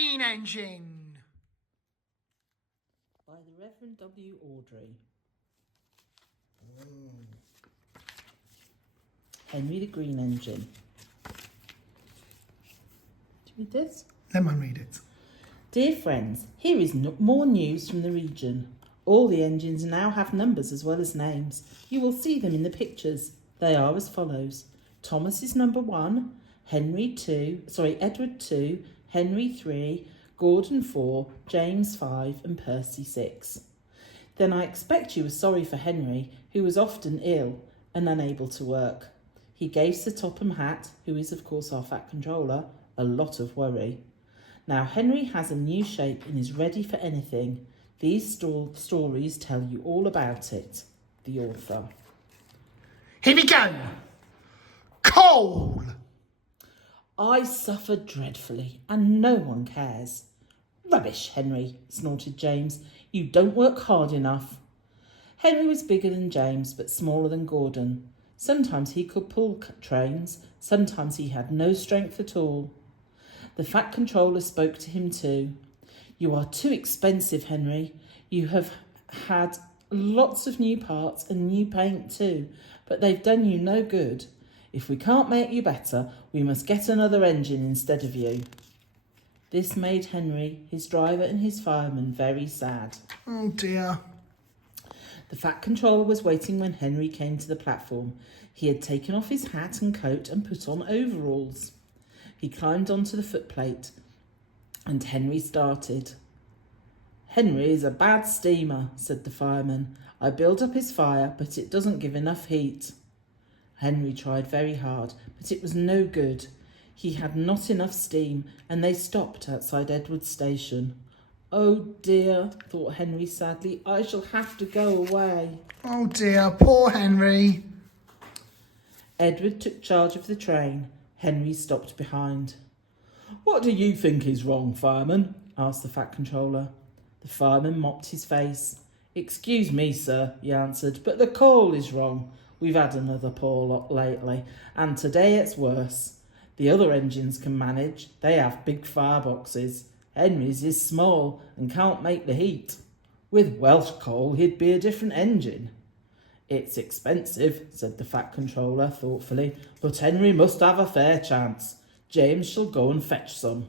green engine. By the Reverend W. Audrey. Henry the Green Engine. Do you read this? Let me read it. Dear friends, here is more news from the region. All the engines now have numbers as well as names. You will see them in the pictures. They are as follows. Thomas is number 1, Edward 2, Henry 3, Gordon 4, James 5 and Percy 6. Then I expect you were sorry for Henry, who was often ill and unable to work. He gave Sir Topham Hatt, who is of course our Fat Controller, a lot of worry. Now Henry has a new shape and is ready for anything. These stories tell you all about it. The author. Here we go. Coal. I suffer dreadfully and no one cares. Rubbish, Henry, snorted James. You don't work hard enough. Henry was bigger than James but smaller than Gordon. Sometimes he could pull trains, sometimes he had no strength at all. The Fat Controller spoke to him too. You are too expensive, Henry. You have had lots of new parts and new paint too, but they've done you no good. If we can't make you better, we must get another engine instead of you. This made Henry, his driver and his fireman very sad. Oh dear. The Fat Controller was waiting when Henry came to the platform. He had taken off his hat and coat and put on overalls. He climbed onto the footplate and Henry started. Henry is a bad steamer, said the fireman. I build up his fire, but it doesn't give enough heat. Henry tried very hard, but it was no good. He had not enough steam, and they stopped outside Edward's station. Oh dear, thought Henry sadly, I shall have to go away. Oh dear, poor Henry. Edward took charge of the train. Henry stopped behind. What do you think is wrong, fireman? Asked the Fat Controller. The fireman mopped his face. Excuse me, sir, he answered, but the coal is wrong. We've had another poor lot lately, and today it's worse. The other engines can manage. They have big fireboxes. Henry's is small and can't make the heat. With Welsh coal, he'd be a different engine. It's expensive, said the Fat Controller thoughtfully, but Henry must have a fair chance. James shall go and fetch some.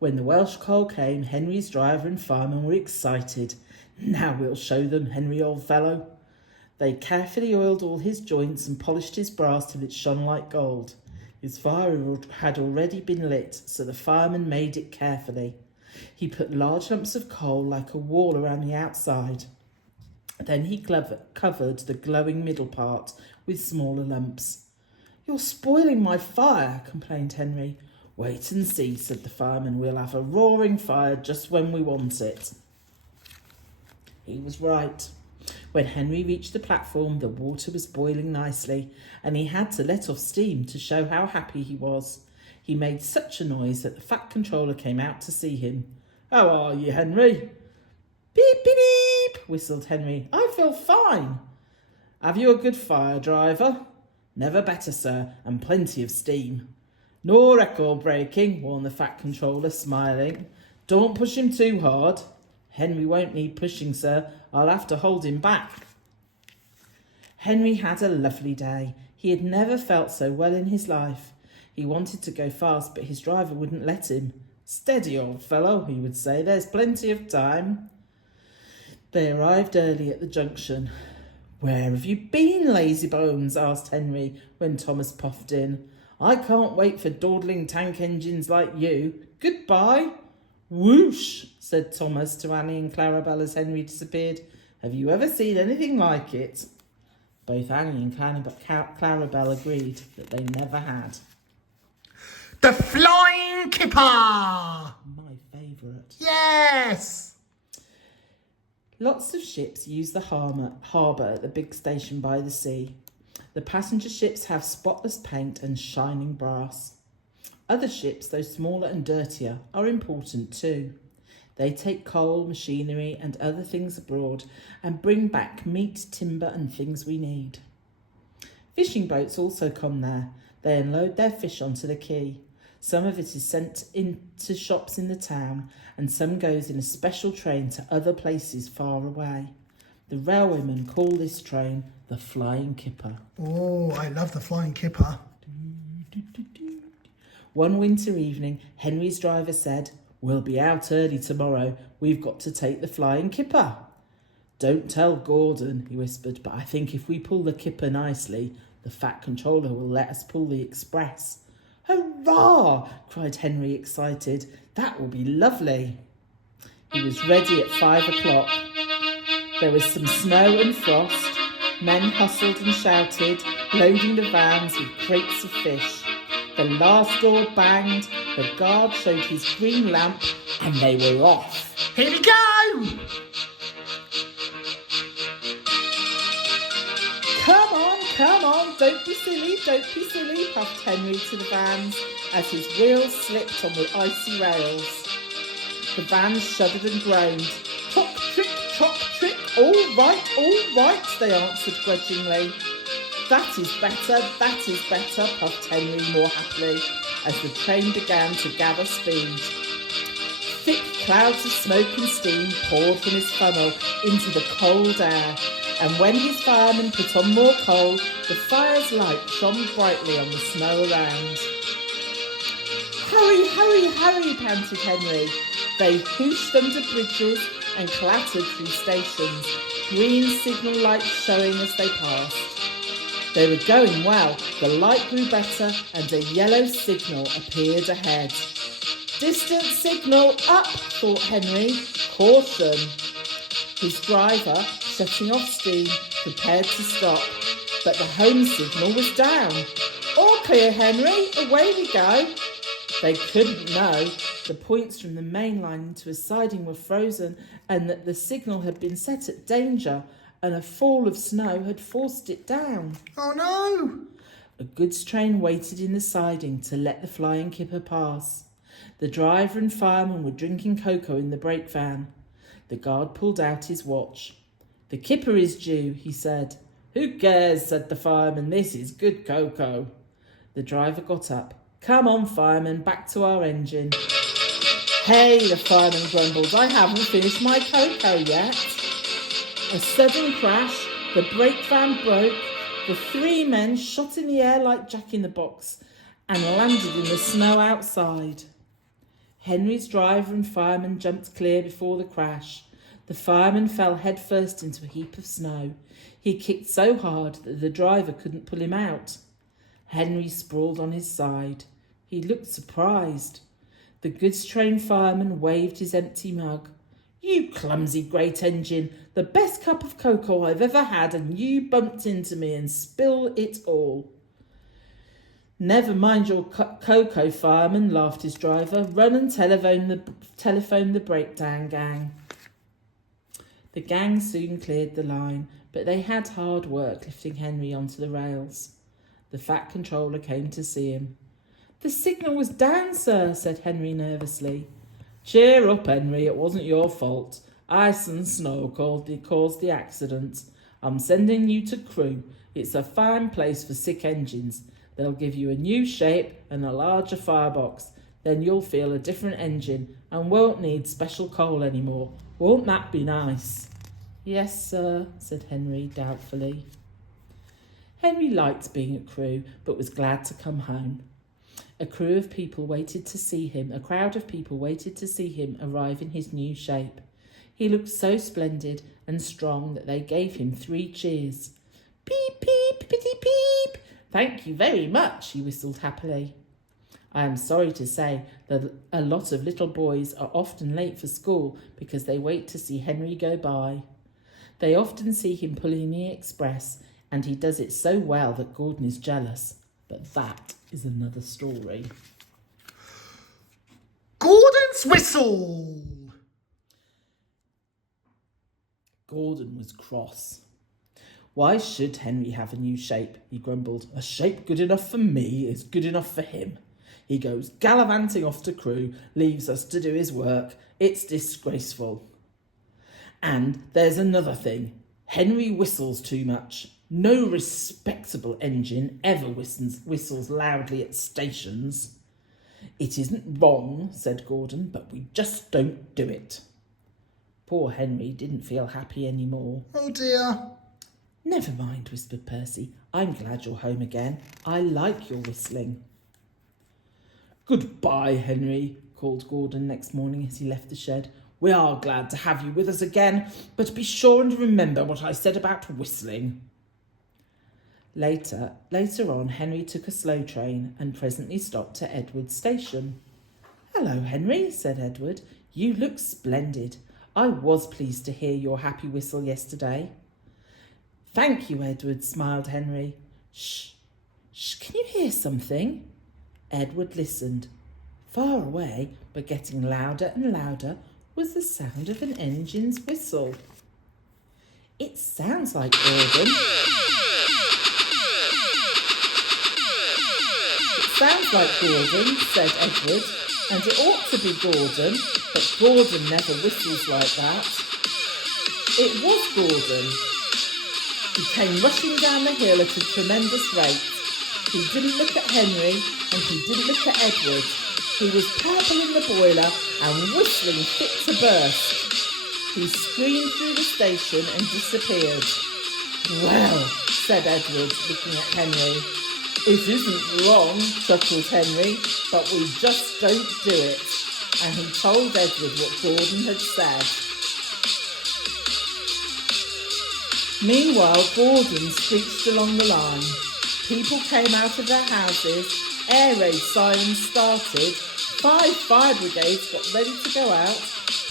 When the Welsh coal came, Henry's driver and fireman were excited. Now we'll show them, Henry, old fellow. They carefully oiled all his joints and polished his brass till it shone like gold. His fire had already been lit, so the fireman made it carefully. He put large lumps of coal like a wall around the outside. Then he covered the glowing middle part with smaller lumps. You're spoiling my fire, complained Henry. Wait and see, said the fireman. We'll have a roaring fire just when we want it. He was right. When Henry reached the platform, the water was boiling nicely, and he had to let off steam to show how happy he was. He made such a noise that the Fat Controller came out to see him. How are you, Henry? Beep, beep, beep, whistled Henry. I feel fine. Have you a good fire, driver? Never better, sir, and plenty of steam. No record breaking, warned the Fat Controller, smiling. Don't push him too hard. Henry won't need pushing, sir. I'll have to hold him back. Henry had a lovely day. He had never felt so well in his life. He wanted to go fast, but his driver wouldn't let him. Steady, old fellow, he would say. There's plenty of time. They arrived early at the junction. Where have you been, lazybones? Asked Henry when Thomas puffed in. I can't wait for dawdling tank engines like you. Goodbye. Whoosh, said Thomas to Annie and Clarabelle as Henry disappeared. Have you ever seen anything like it? Both Annie and Clarabelle agreed that they never had. The Flying Kipper! My favourite. Yes! Lots of ships use the harbour at the big station by the sea. The passenger ships have spotless paint and shining brass. Other ships, though smaller and dirtier, are important too. They take coal, machinery and other things abroad and bring back meat, timber and things we need. Fishing boats also come there. They unload their fish onto the quay. Some of it is sent into shops in the town, and some goes in a special train to other places far away. The railwaymen call this train the Flying Kipper. Oh, I love the Flying Kipper. One winter evening, Henry's driver said, "We'll be out early tomorrow. We've got to take the Flying Kipper." "Don't tell Gordon," he whispered, "but I think if we pull the Kipper nicely, the Fat Controller will let us pull the Express." "Hurrah!" cried Henry, excited. "That will be lovely." He was ready at 5 o'clock. There was some snow and frost. Men hustled and shouted, loading the vans with crates of fish. The last door banged, the guard showed his green lamp, and they were off. Here we go! Come on, don't be silly, puffed Henry to the vans as his wheels slipped on the icy rails. The vans shuddered and groaned. Chock, trick, all right, they answered grudgingly. That is better, puffed Henry more happily as the train began to gather speed. Thick clouds of smoke and steam poured from his funnel into the cold air, and when his fireman put on more coal, the fire's light shone brightly on the snow around. Hurry, panted Henry. They whooshed under bridges and clattered through stations, green signal lights showing as they passed. They were going well. The light grew better and a yellow signal appeared ahead. Distant signal up, thought Henry. Caution. His driver, shutting off steam, prepared to stop, but the home signal was down. All clear, Henry. Away we go. They couldn't know the points from the main line into a siding were frozen and that the signal had been set at danger and a fall of snow had forced it down. Oh no! A goods train waited in the siding to let the Flying Kipper pass. The driver and fireman were drinking cocoa in the brake van. The guard pulled out his watch. "The Kipper is due," he said. "Who cares?" said the fireman. "This is good cocoa." The driver got up. "Come on, fireman, back to our engine." "Hey," the fireman grumbled, "I haven't finished my cocoa yet." A sudden crash, the brake van broke, the three men shot in the air like Jack-in-the-Box and landed in the snow outside. Henry's driver and fireman jumped clear before the crash. The fireman fell headfirst into a heap of snow. He kicked so hard that the driver couldn't pull him out. Henry sprawled on his side. He looked surprised. The goods train fireman waved his empty mug. "You clumsy great engine, the best cup of cocoa I've ever had, and you bumped into me and spilled it all." "Never mind your cocoa, fireman," laughed his driver. "Run and telephone the breakdown gang." The gang soon cleared the line, but they had hard work lifting Henry onto the rails. The Fat Controller came to see him. "The signal was down, sir," said Henry nervously. "Cheer up, Henry, it wasn't your fault. Ice and snow caused the accident. I'm sending you to Crewe. It's a fine place for sick engines. They'll give you a new shape and a larger firebox. Then you'll feel a different engine and won't need special coal anymore. Won't that be nice?" "Yes, sir," said Henry doubtfully. Henry liked being at Crewe, but was glad to come home. A crowd of people waited to see him arrive in his new shape. He looked so splendid and strong that they gave him 3 cheers. "Peep, peep, pitty, peep. Thank you very much," he whistled happily. "I am sorry to say that a lot of little boys are often late for school because they wait to see Henry go by. They often see him pulling the express, and he does it so well that Gordon is jealous. But that is another story." Gordon's whistle! Gordon was cross. "Why should Henry have a new shape?" he grumbled. "A shape good enough for me is good enough for him. He goes gallivanting off to Crewe, leaves us to do his work. It's disgraceful. And there's another thing. Henry whistles too much. No respectable engine ever whistles loudly at stations. It isn't wrong, said Gordon, but we just don't do it. Poor Henry didn't feel happy anymore. Oh dear. Never mind, whispered Percy. I'm glad you're home again. I like your whistling. Goodbye, Henry, called Gordon next morning as he left the shed. We are glad to have you with us again, but be sure and remember what I said about whistling. Later on, Henry took a slow train and presently stopped at Edward's station. Hello, Henry, said Edward. You look splendid. I was pleased to hear your happy whistle yesterday. Thank you, Edward, smiled Henry. Shh, can you hear something? Edward listened. Far away, but getting louder and louder, was the sound of an engine's whistle. It sounds like Gordon. It sounds like Gordon, said Edward, and it ought to be Gordon, but Gordon never whistles like that. It was Gordon. He came rushing down the hill at a tremendous rate. He didn't look at Henry, and he didn't look at Edward. He was purple in the boiler and whistling fit to burst. He screamed through the station and disappeared. Well, said Edward, looking at Henry. It isn't wrong, chuckled Henry, but we just don't do it. And he told Edward what Gordon had said. Meanwhile, Gordon screeched along the line. People came out of their houses, air raid sirens started, 5 fire brigades got ready to go out,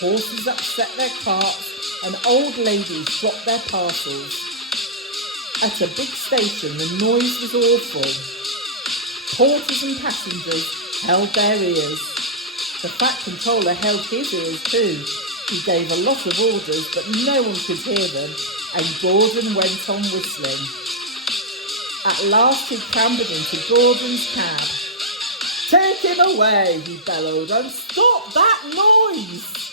horses upset their carts, and old ladies dropped their parcels. At a big station, the noise was awful. Porters and passengers held their ears. The Fat Controller held his ears too. He gave a lot of orders, but no one could hear them, and Gordon went on whistling. At last he clambered into Gordon's cab. Take him away, he bellowed, and stop that noise!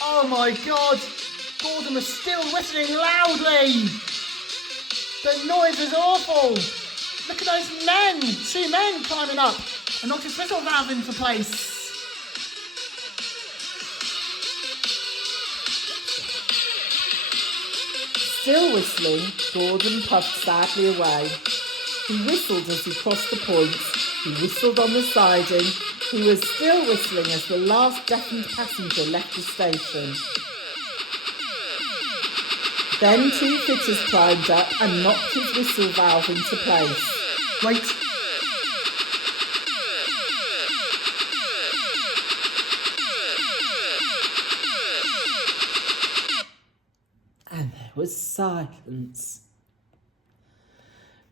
Oh my God! Gordon was still whistling loudly! The noise is awful! Look at those men! 2 men climbing up and knocked his whistle valve into place. Still whistling, Gordon puffed sadly away. He whistled as he crossed the points. He whistled on the siding. He was still whistling as the last deafened passenger left the station. Then 2 fitters climbed up and knocked his whistle valve into place. Wait. And there was silence.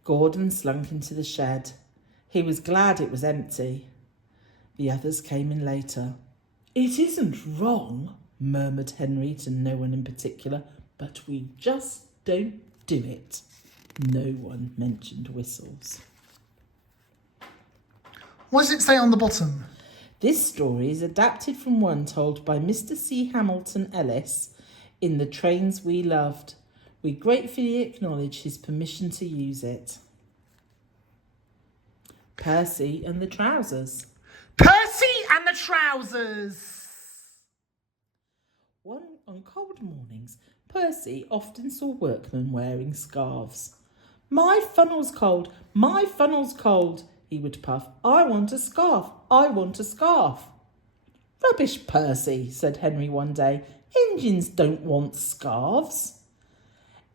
Gordon slunk into the shed. He was glad it was empty. The others came in later. It isn't wrong, murmured Henry to no one in particular, but we just don't do it. No one mentioned whistles. What does it say on the bottom? This story is adapted from one told by Mr. C. Hamilton Ellis in The Trains We Loved. We gratefully acknowledge his permission to use it. Percy and the Trousers. Percy and the Trousers! On cold mornings, Percy often saw workmen wearing scarves. My funnel's cold, my funnel's cold, he would puff. I want a scarf, I want a scarf. Rubbish, Percy, said Henry one day. Engines don't want scarves.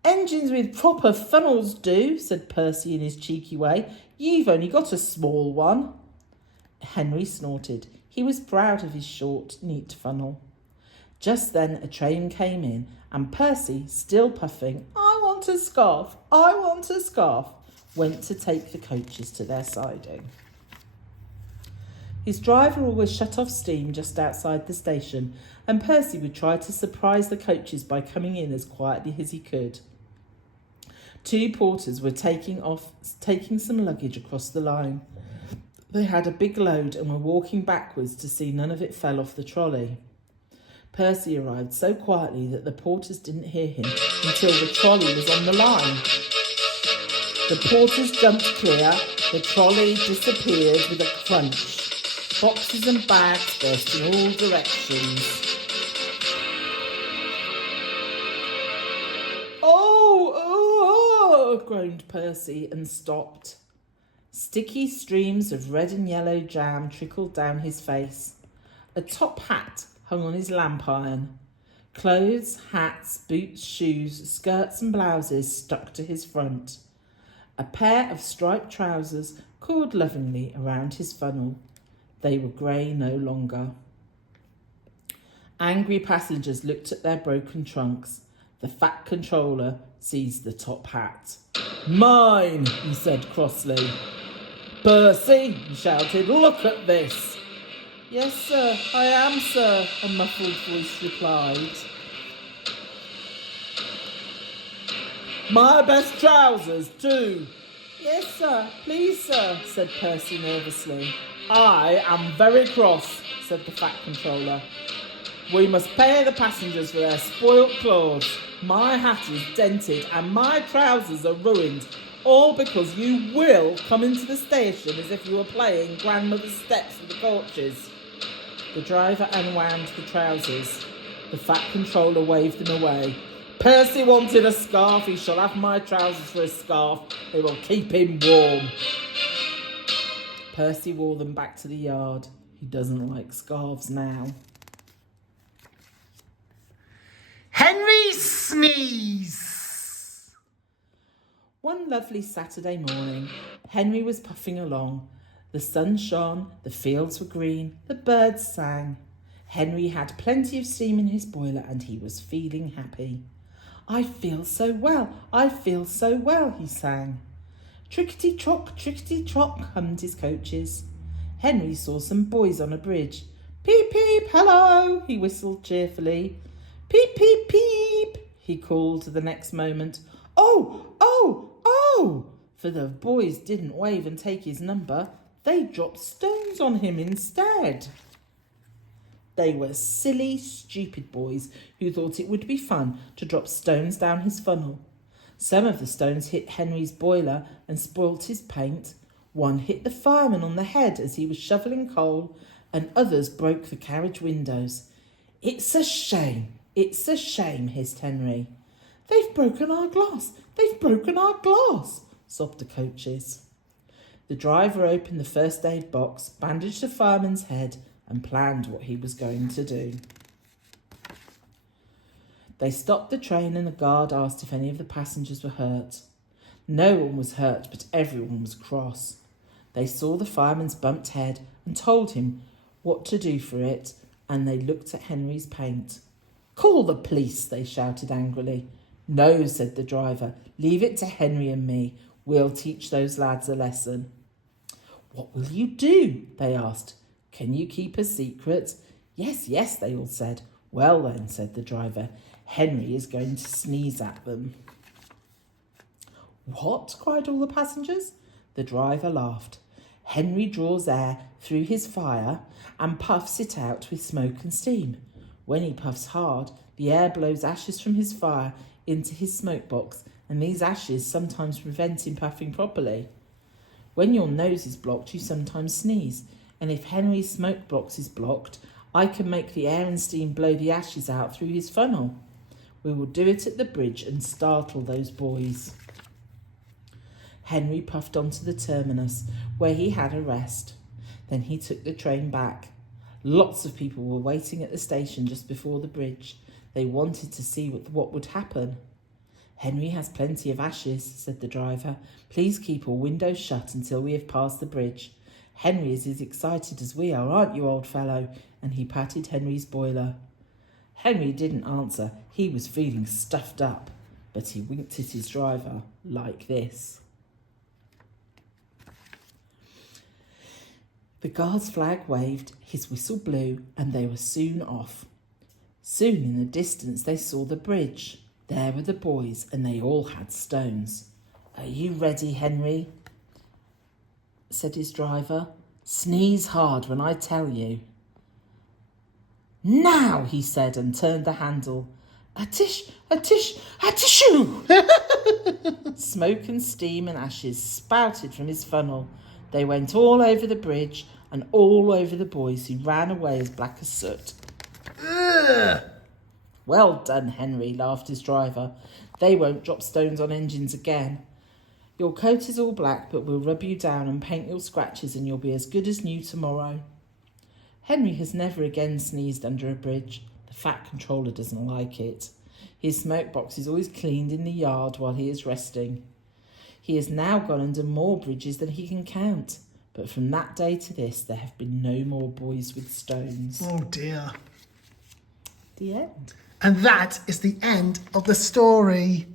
Engines with proper funnels do, said Percy in his cheeky way. You've only got a small one. Henry snorted. He was proud of his short, neat funnel. Just then a train came in, and Percy, still puffing, I want a scarf, I want a scarf, went to take the coaches to their siding. His driver always shut off steam just outside the station, and Percy would try to surprise the coaches by coming in as quietly as he could. 2 porters were taking some luggage across the line. They had a big load and were walking backwards to see none of it fell off the trolley. Percy arrived so quietly that the porters didn't hear him until the trolley was on the line. The porters jumped clear, the trolley disappeared with a crunch. Boxes and bags burst in all directions. Oh, groaned Percy and stopped. Sticky streams of red and yellow jam trickled down his face. A top hat hung on his lamp iron. Clothes, hats, boots, shoes, skirts and blouses stuck to his front. A pair of striped trousers cawed lovingly around his funnel. They were grey no longer. Angry passengers looked at their broken trunks. The fat controller seized the top hat. "Mine," he said crossly. "Percy," he shouted, "look at this." "Yes, sir, I am, sir," a muffled voice replied. "My best trousers, too." "Yes, sir, please, sir," said Percy nervously. "I am very cross," said the fat controller. "We must pay the passengers for their spoilt clothes. My hat is dented and my trousers are ruined, all because you will come into the station as if you were playing Grandmother's Steps with the coaches." The driver unwound the trousers. The fat controller waved them away. "Percy wanted a scarf. He shall have my trousers for a scarf. They will keep him warm." Percy wore them back to the yard. He doesn't like scarves now. Henry Sneeze. One lovely Saturday morning, Henry was puffing along. The sun shone, the fields were green, the birds sang. Henry had plenty of steam in his boiler and he was feeling happy. "I feel so well, I feel so well," he sang. Trickety-trock, hummed his coaches. Henry saw some boys on a bridge. "Peep, peep, hello," he whistled cheerfully. "Peep, peep, peep," he called the next moment. Oh, oh, oh! For the boys didn't wave and take his number. They dropped stones on him instead. They were silly, stupid boys who thought it would be fun to drop stones down his funnel. Some of the stones hit Henry's boiler and spoilt his paint. One hit the fireman on the head as he was shoveling coal, and others broke the carriage windows. It's a shame, hissed Henry. They've broken our glass, sobbed the coaches. The driver opened the first aid box, bandaged the fireman's head, and planned what he was going to do. They stopped the train and the guard asked if any of the passengers were hurt. No one was hurt, but everyone was cross. They saw the fireman's bumped head and told him what to do for it, and they looked at Henry's paint. "Call the police," they shouted angrily. "No," said the driver. "Leave it to Henry and me. We'll teach those lads a lesson." "What will you do?" they asked. "Can you keep a secret?" Yes, they all said. "Well then," said the driver, "Henry is going to sneeze at them." "What?" cried all the passengers. The driver laughed. "Henry draws air through his fire and puffs it out with smoke and steam. When he puffs hard, the air blows ashes from his fire into his smoke box, and these ashes sometimes prevent him puffing properly. When your nose is blocked, you sometimes sneeze, and if Henry's smoke box is blocked, I can make the air and steam blow the ashes out through his funnel. We will do it at the bridge and startle those boys." Henry puffed onto the terminus, where he had a rest. Then he took the train back. Lots of people were waiting at the station just before the bridge. They wanted to see what would happen. "Henry has plenty of ashes," said the driver. "Please keep all windows shut until we have passed the bridge. Henry is as excited as we are, aren't you, old fellow?" And he patted Henry's boiler. Henry didn't answer. He was feeling stuffed up, but he winked at his driver like this. The guard's flag waved, his whistle blew, and they were soon off. Soon in the distance they saw the bridge. There were the boys, and they all had stones. "Are you ready, Henry?" said his driver. "Sneeze hard when I tell you." Now, he said, and turned the handle. A tish, a tish, a tissue! Smoke and steam and ashes spouted from his funnel. They went all over the bridge and all over the boys, who ran away as black as soot. Ugh. Well done, Henry, laughed his driver. They won't drop stones on engines again. Your coat is all black, but we'll rub you down and paint your scratches, and you'll be as good as new tomorrow. Henry has never again sneezed under a bridge. The Fat Controller doesn't like it. His smoke box is always cleaned in the yard while he is resting. He has now gone under more bridges than he can count, but from that day to this there have been no more boys with stones. Oh dear. The end. And that is the end of the story.